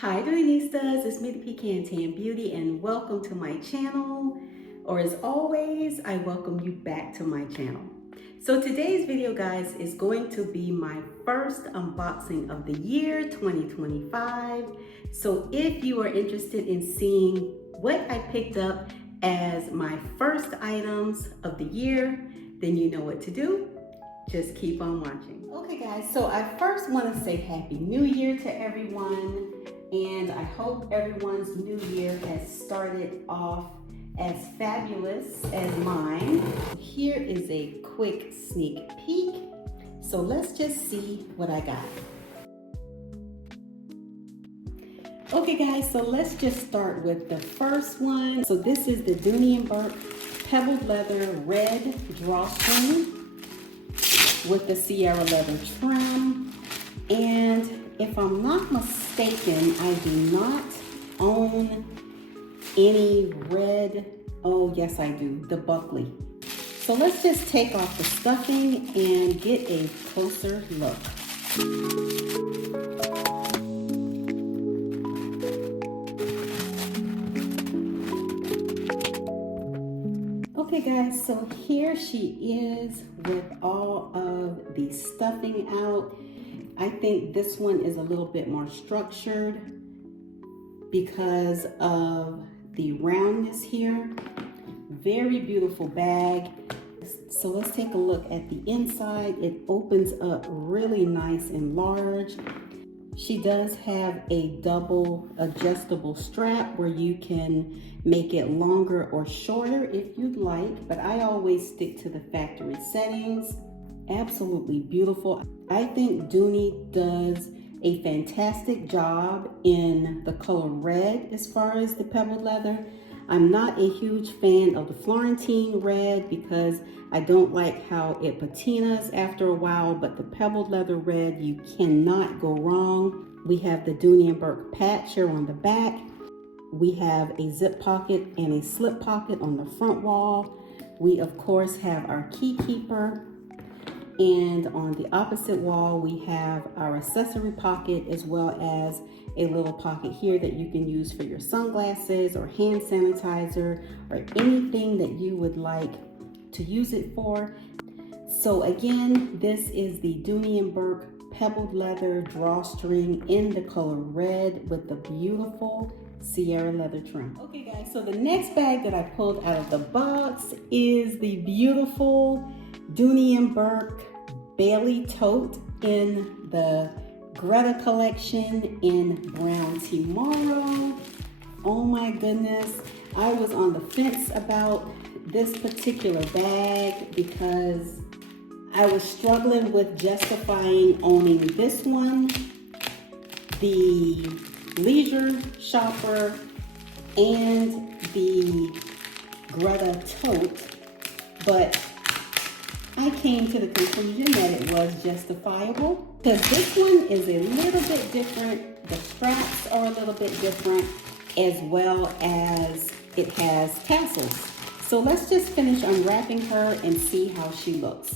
Hi Doonistas, it's me the Pecan Tan Beauty and welcome to my channel, or as always, I welcome you back to my channel. So today's video guys is going to be my first unboxing of the year 2025. So if you are interested in seeing what I picked up as my first items of the year, then you know what to do. Just keep on watching. Okay guys, so I first want to say Happy New Year to everyone. And I hope everyone's new year has started off as fabulous as mine. Here is a quick sneak peek. So let's just see what I got. Okay guys, so let's just start with the first one. So this is the Dooney Bourke pebbled leather red drawstring with the Sierra leather trim. And if I'm not mistaken, I do not own any red, oh yes I do, the Buckley. So let's just take off the stuffing and get a closer look. Okay guys, so here she is with all of the stuffing out. I think this one is a little bit more structured because of the roundness here. Very beautiful bag. So let's take a look at the inside. It opens up really nice and large. She does have a double adjustable strap where you can make it longer or shorter if you'd like, but I always stick to the factory settings. Absolutely beautiful. I think Dooney does a fantastic job in the color red as far as the pebbled leather. I'm not a huge fan of the Florentine red because I don't like how it patinas after a while, but the pebbled leather red, you cannot go wrong. We have the Dooney Bourke patch here on the back. We have a zip pocket and a slip pocket on the front wall. We of course have our key keeper. And on the opposite wall, we have our accessory pocket as well as a little pocket here that you can use for your sunglasses or hand sanitizer or anything that you would like to use it for. So again, this is the Dooney Bourke pebbled leather drawstring in the color red with the beautiful Sierra leather trim. Okay guys, so the next bag that I pulled out of the box is the beautiful Dooney Bourke Bailey tote in the Greta collection in brown tomorrow. Oh my goodness, I was on the fence about this particular bag because I was struggling with justifying owning this one, the leisure shopper, and the Greta tote, but I came to the conclusion that it was justifiable because this one is a little bit different. The straps are a little bit different as well as it has tassels. So let's just finish unwrapping her and see how she looks.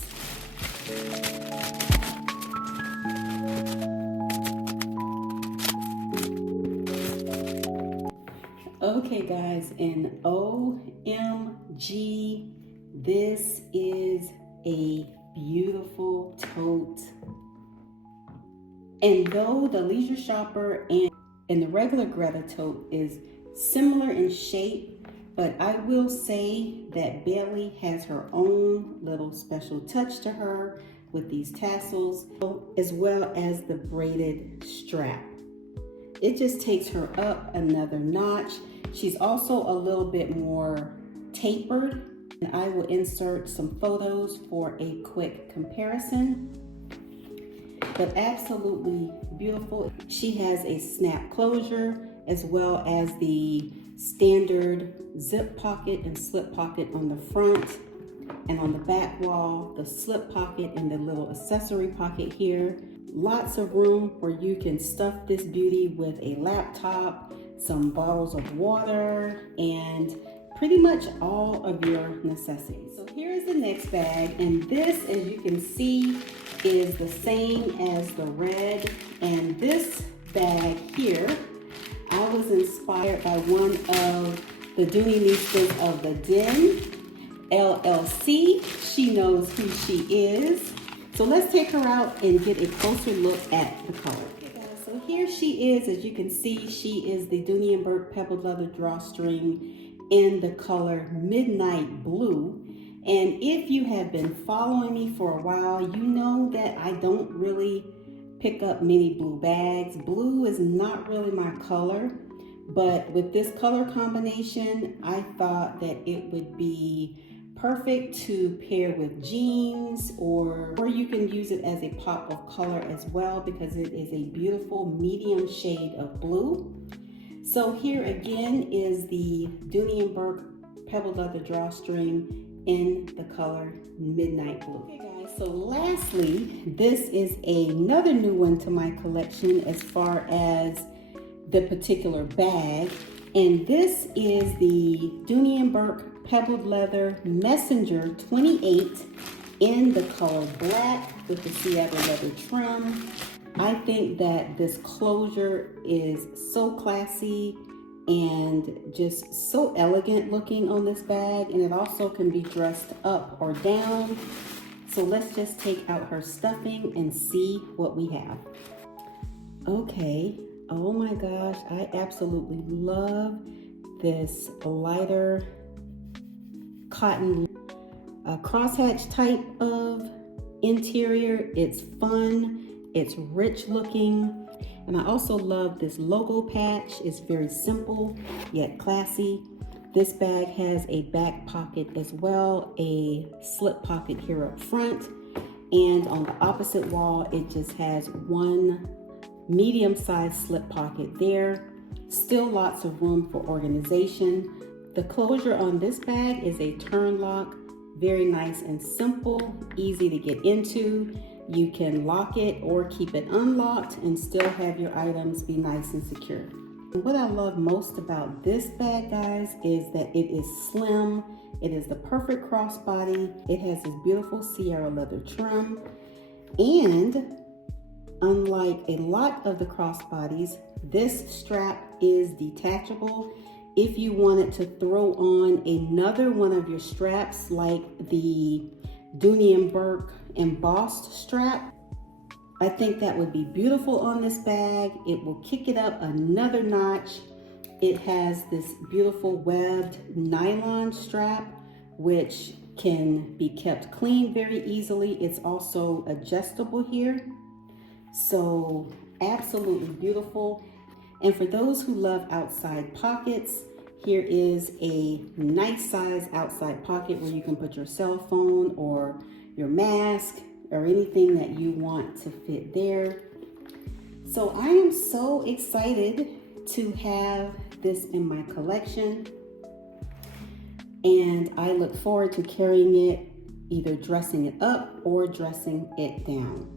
Okay guys, and OMG, this is a beautiful tote. And though the leisure shopper and the regular Greta tote is similar in shape, but I will say that Bailey has her own little special touch to her with these tassels as well as the braided strap. It just takes her up another notch. She's also a little bit more tapered. And I will insert some photos for a quick comparison. But absolutely beautiful. She has a snap closure as well as the standard zip pocket and slip pocket on the front. And on the back wall, the slip pocket and the little accessory pocket here. Lots of room where you can stuff this beauty with a laptop, some bottles of water, and pretty much all of your necessities. So here is the next bag, and this, as you can see, is the same as the red, and this bag here inspired by one of the Dooney nieces of the Den, LLC. She knows who she is. So let's take her out and get a closer look at the color. Okay, guys, so here she is. As you can see, she is the Dooney Bourke pebbled leather drawstring in the color Midnight Blue. And if you have been following me for a while, you know that I don't really pick up many blue bags. Blue is not really my color, but with this color combination, I thought that it would be perfect to pair with jeans, or you can use it as a pop of color as well, because it is a beautiful medium shade of blue. So here again is the Dooney Bourke pebbled leather drawstring in the color Midnight Blue. Okay guys, so lastly, this is another new one to my collection as far as the particular bag, and this is the Dooney Bourke pebbled leather Messenger 28 in the color black with the Seattle leather trim. I think that this closure is so classy and just so elegant looking on this bag, and it also can be dressed up or down. So let's just take out her stuffing and see what we have. Okay, oh my gosh, I absolutely love this lighter cotton crosshatch type of interior. It's fun, it's rich looking, and I also love this logo patch. It's very simple yet classy. This bag has a back pocket as well, a slip pocket here up front, and on the opposite wall it just has one medium-sized slip pocket there. Still lots of room for organization. The closure on this bag is a turn lock, very nice and simple, easy to get into. You can lock it or keep it unlocked and still have your items be nice and secure. What I love most about this bag, guys, is that it is slim. It is the perfect crossbody. It has this beautiful Sierra leather trim, and unlike a lot of the crossbodies, this strap is detachable. If you wanted to throw on another one of your straps, like the Dooney Bourke embossed strap, I think that would be beautiful on this bag. It will kick it up another notch. It has this beautiful webbed nylon strap, which can be kept clean very easily. It's also adjustable here. So absolutely beautiful. And for those who love outside pockets, here is a nice size outside pocket where you can put your cell phone or your mask or anything that you want to fit there. So I am so excited to have this in my collection, and I look forward to carrying it, either dressing it up or dressing it down.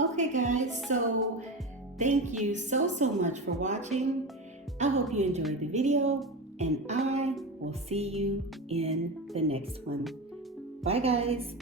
Okay guys, so thank you so much for watching. I hope you enjoyed the video, and I will see you in the next one. Bye guys.